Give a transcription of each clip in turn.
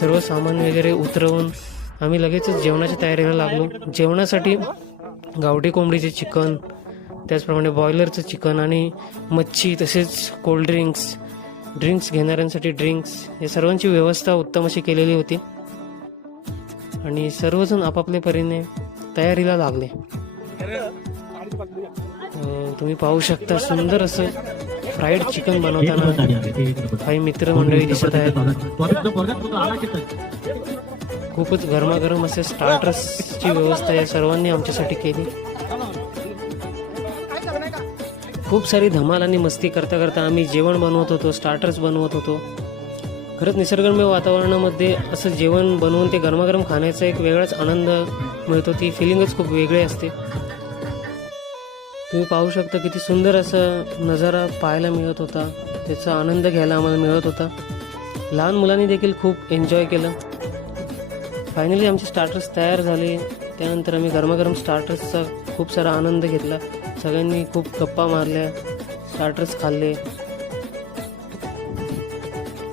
सर्व सामान वगैरे उतरवून आम्ही लगेचच जेवणाच्या तयारीला लागलो. जेवणासाठी गावठी कोंबडीचे चिकन, त्याचप्रमाणे बॉयलरचं चिकन आणि मच्छी, तसेच ड्रिंक्स घेणाऱ्यांसाठी ड्रिंक्स, या सर्वांची व्यवस्था उत्तम अशी केलेली होती आणि सर्वजण आपापल्या परीने तयारीला लागले. तुम्ही पाहू शकता सुंदर असं फ्राईड चिकन बनवताना काही मित्रमंडळी दिसत आहेत. खूपच गरमागरम असे स्टार्टर्सची व्यवस्था या सर्वांनी आमच्यासाठी केली. खूप सारी धमाल आणि मस्ती करता करता आम्ही जेवण बनवत होतो, स्टार्टर्स बनवत होतो. खरंच निसर्गरम्य वातावरणामध्ये असं जेवण बनवून ते गरमागरम खाण्याचा एक वेगळाच आनंद मिळतो. ती फिलिंगच खूप वेगळी असते. तुम्ही पाहू शकता किती सुंदर असं नजारा पाहायला मिळत होता, त्याचा आनंद घ्यायला आम्हाला मिळत होता. लहान मुलांनी देखील खूप एन्जॉय केलं. फायनली आमचे स्टार्टर्स तयार झाले. त्यानंतर आम्ही गरमागरम स्टार्टर्सचा खूप सारा आनंद घेतला. सगळ्यांनी खूप गप्पा मारल्या, स्टार्टर्स खाल्ले.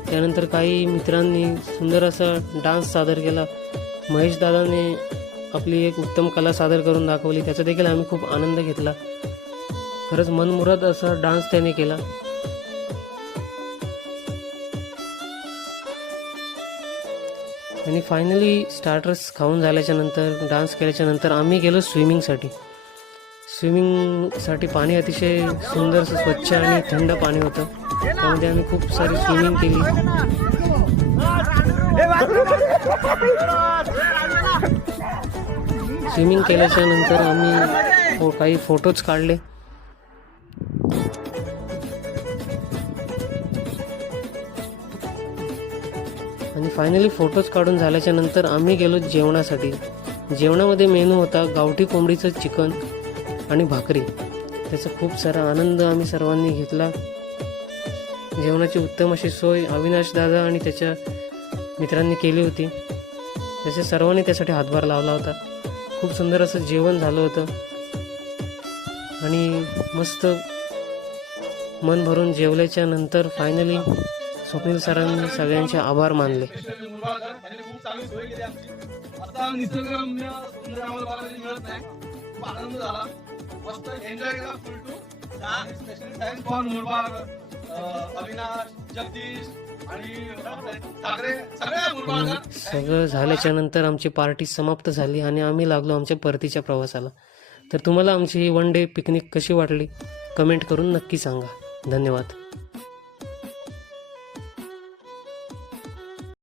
त्यानंतर काही मित्रांनी सुंदर असा डान्स सादर केला. महेश दादाने आपली एक उत्तम कला सादर करून दाखवली, त्याचा देखील आम्ही खूप आनंद घेतला. खरंच मनमुराद असा डान्स त्याने केला. आणि फायनली स्टार्टर्स खाऊन झाल्याच्या नंतर, डान्स केल्याच्या नंतर आम्ही गेलो स्विमिंगसाठी. पाणी अतिशय सुंदर स्वच्छ आणि थंड पाणी होतं. त्यामध्ये आम्ही खूप सारी स्विमिंग केली. स्विमिंग केल्याच्या नंतर आम्ही काही फोटोज काढले. आणि फायनली फोटोज काढून झाल्याच्या नंतर आम्ही गेलो जेवणासाठी. जेवणामध्ये मेनू होता गावठी कोंबडीचं चिकन आणि भाकरी. त्याचा खूप सारा आनंद आम्ही सर्वांनी घेतला. जेवणाची उत्तम अशी सोय अविनाश दादा आणि त्याच्या मित्रांनी केली होती. त्याच्या सर्वांनी त्यासाठी हातभार लावला होता. खूप सुंदर असं जेवण झालं होतं आणि मस्त मन भरून जेवल्याच्या नंतर फायनली स्वप्नील सरांनी सगळ्यांचे आभार मानले. सगळं झाल्याच्या नंतर आमची पार्टी समाप्त झाली आणि आम्ही लागलो आमच्या परतीच्या प्रवासाला. तर तुम्हाला आमची ही वन डे पिकनिक कशी वाटली कमेंट करून नक्की सांगा. धन्यवाद.